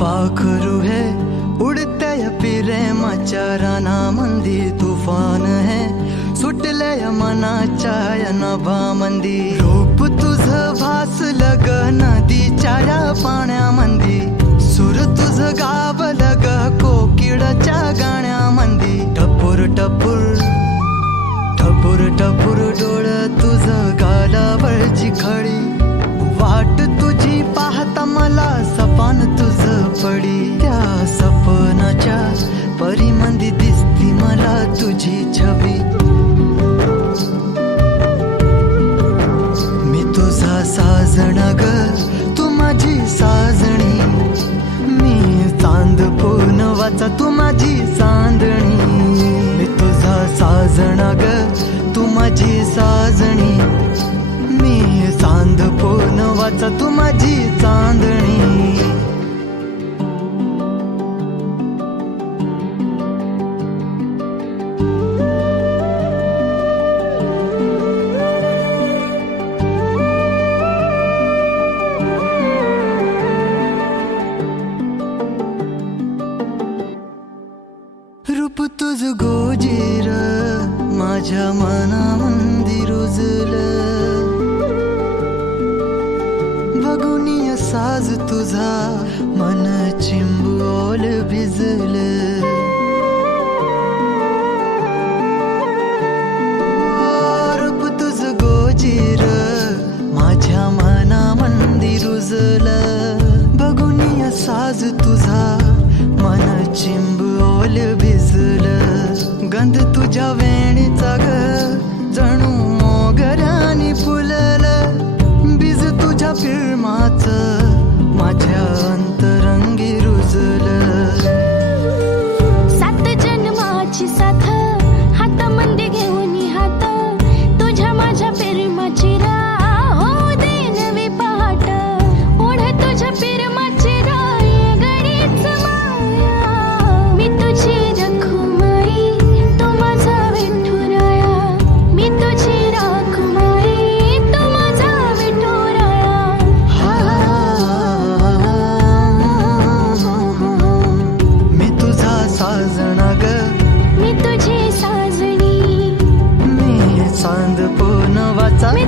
पाखरू है उड़ते प्रेमाच्या रानामंदी, तुफान है सुटले मनाच्या या नभामंदी. रूप तुझं भासलं ग नदीच्या या पाण्यामंदी, सूर तुझं गावलं ग कोकिळाच्या गाण्यामंदी. टपूर टपूर टपूर टपूर डोळं तुझं गालावरची खळी, वाट तुझी पाहता मला सपान तुझं पडी. त्या सपनाच्या परीमंदी दिसती मला तुझी छबी. मी तुझा साजण ग तू माझी साजणी, मी चांद पूनवाचा तू माझी चांदणी. मी तुझा साजण ग तू माझी साजणी, मी चांद पूनवाचा तू माझी चांदणी. रूप तुझ गोजीर माझ्या मनामंदी रुजलं, बघुनी साज तुझा मन चिंबोल भिजलं. रूप तुझ गोजीर माझ्या मनामंदी रुजलं, बघुनी साज तुझा मन चिंबोल भिजलं. गंध तुझ्या वेणीचा ग जणू मोगऱ्याने फुललं, बीज तुझ्या प्रेमाचं माझ्या अंतरंगी रुजलं. सात जन्माची साथ हातामध्ये घेऊन हात, तुझ्या माझ्या प्रेमाची राह हो दे नवी पहाट. ओढ तुझ्या प्रेमाची राह गडीच माया, मी तुझी रखुमाई तू माझा विठुराया. मी तुझी रखुमाई तू माझा विठुराया. मी तुझा साजण ग मी तुझी साजणी, मी चांद पूनवाचा मी